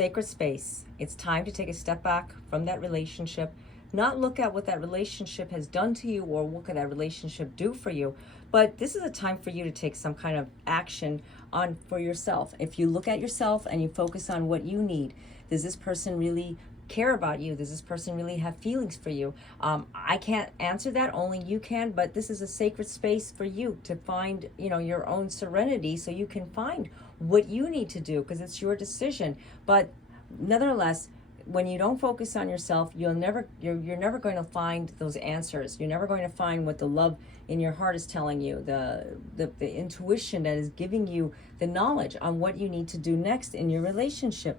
sacred space. It's time to take a step back from that relationship, not look at what that relationship has done to you or what could that relationship do for you, but this is a time for you to take some kind of action on for yourself. If you look at yourself and you focus on what you need, does this person really care about you? Does this person really have feelings for you? I can't answer that, only you can, but this is a sacred space for you to find, your own serenity so you can find what you need to do, because it's your decision. But nevertheless, when you don't focus on yourself, you're never going to find those answers. You're never going to find what the love in your heart is telling you, the intuition that is giving you the knowledge on what you need to do next in your relationship.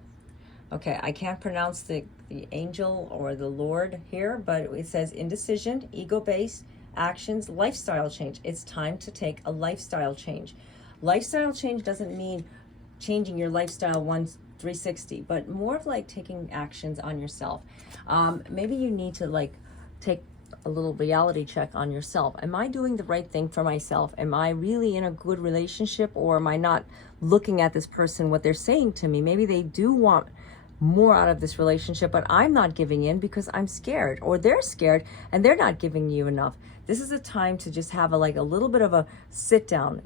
Okay, I can't pronounce the angel or the Lord here, but it says indecision, ego-based actions, lifestyle change. It's time to take a lifestyle change. Lifestyle change doesn't mean changing your lifestyle 360, but more of like taking actions on yourself. Maybe you need to take a little reality check on yourself. Am I doing the right thing for myself? Am I really in a good relationship, or am I not looking at this person, what they're saying to me? Maybe they do want more out of this relationship, but I'm not giving in because I'm scared, or they're scared and they're not giving you enough. This is a time to just have a little bit of a sit down,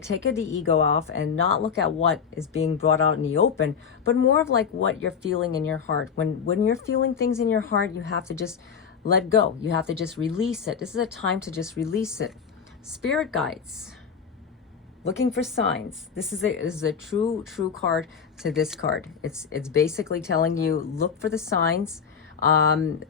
take the ego off and not look at what is being brought out in the open, but more of what you're feeling in your heart. When you're feeling things in your heart, you have to just let go. You have to just release it. This is a time to just release it. Spirit guides, looking for signs. This is a true card to this card. It's basically telling you, look for the signs.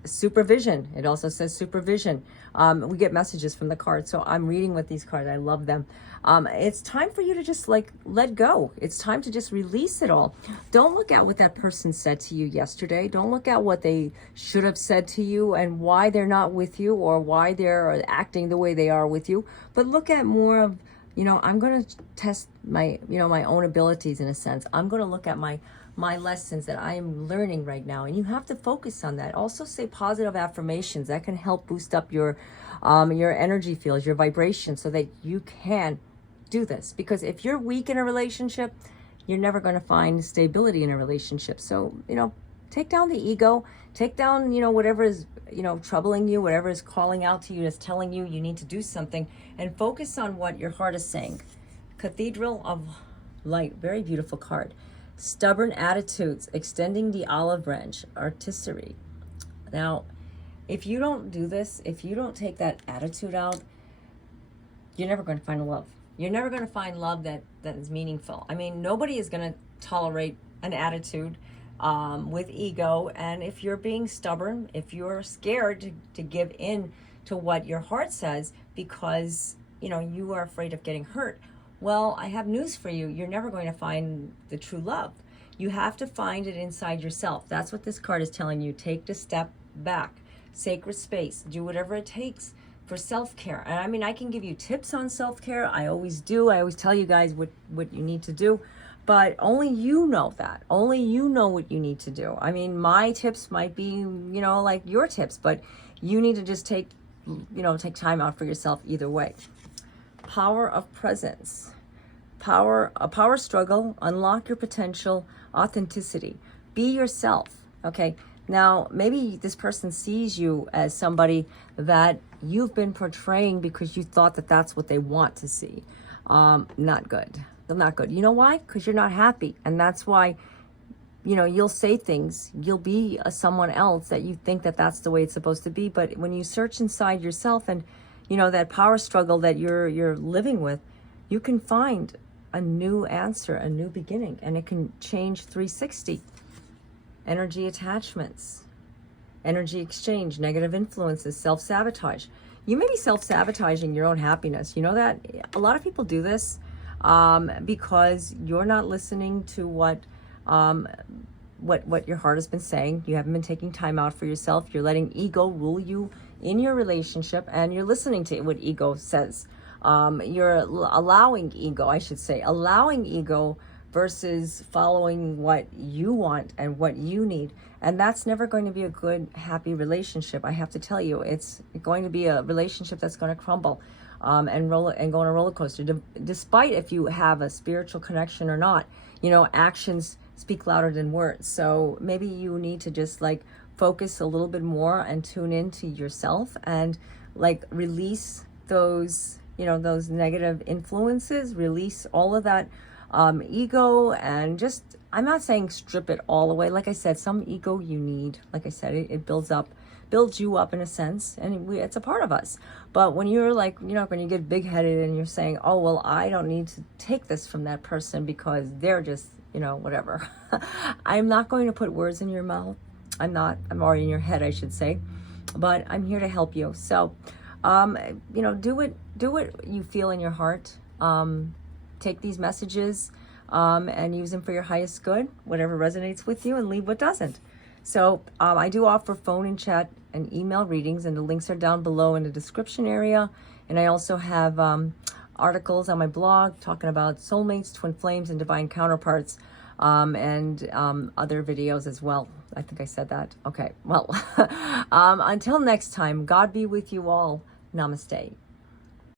Supervision. It also says supervision. We get messages from the cards, so I'm reading with these cards. I love them. It's time for you to just let go. It's time to just release it all. Don't look at what that person said to you yesterday. Don't look at what they should have said to you and why they're not with you or why they're acting the way they are with you. But look at more of, I'm going to test my, my own abilities in a sense. I'm going to look at my lessons that I am learning right now. And you have to focus on that. Also say positive affirmations. That can help boost up your energy fields, your vibration, so that you can do this. Because if you're weak in a relationship, you're never going to find stability in a relationship. So, take down the ego, take down, whatever is, troubling you, whatever is calling out to you, is telling you you need to do something, and focus on what your heart is saying. Cathedral of Light, very beautiful card. Stubborn attitudes, extending the olive branch, artistry. Now, if you don't do this, if you don't take that attitude out, you're never going to find love. You're never going to find love that is meaningful. I mean, nobody is going to tolerate an attitude with ego. And if you're being stubborn, if you're scared to give in to what your heart says because, you are afraid of getting hurt, well, I have news for you. You're never going to find the true love. You have to find it inside yourself. That's what this card is telling you. Take the step back. Sacred space. Do whatever it takes for self-care. And I mean, I can give you tips on self-care. I always do. I always tell you guys what you need to do. But only you know that. Only you know what you need to do. I mean, my tips might be, like your tips. But you need to just take time out for yourself either way. Power of presence. A power struggle. Unlock your potential. Authenticity. Be yourself. Okay. Now, maybe this person sees you as somebody that you've been portraying because you thought that that's what they want to see. Not good. Not good. You know why? Because you're not happy. And that's why, you'll say things. You'll be someone else that you think that that's the way it's supposed to be. But when you search inside yourself and that power struggle that you're living with, you can find a new answer, a new beginning, and it can change 360. Energy attachments, energy exchange, negative influences, self-sabotage. You may be self-sabotaging your own happiness. You know that? A lot of people do this because you're not listening to what your heart has been saying. You haven't been taking time out for yourself. You're letting ego rule you in your relationship, and you're listening to what ego says. You're allowing ego versus following what you want and what you need. And that's never going to be a good, happy relationship. I have to tell you, it's going to be a relationship that's going to crumble and go on a roller coaster. Despite if you have a spiritual connection or not, actions speak louder than words. So maybe you need to just like focus a little bit more and tune into yourself and like release those, you know, those negative influences, release all of that ego, and just, I'm not saying strip it all away. Like I said, some ego you need. Like I said, it builds you up in a sense, and it's a part of us. But when you're like, you know, when you get big-headed and you're saying, oh, well, I don't need to take this from that person because they're just, you know, whatever. I'm not going to put words in your mouth. I'm already in your head, I should say. But I'm here to help you. So, you know, do what you feel in your heart. Take these messages and use them for your highest good, whatever resonates with you, and leave what doesn't. So I do offer phone and chat and email readings, and the links are down below in the description area. And I also have articles on my blog talking about soulmates, twin flames, and divine counterparts, and other videos as well. I think I said that. Okay, well, until next time, God be with you all. Namaste.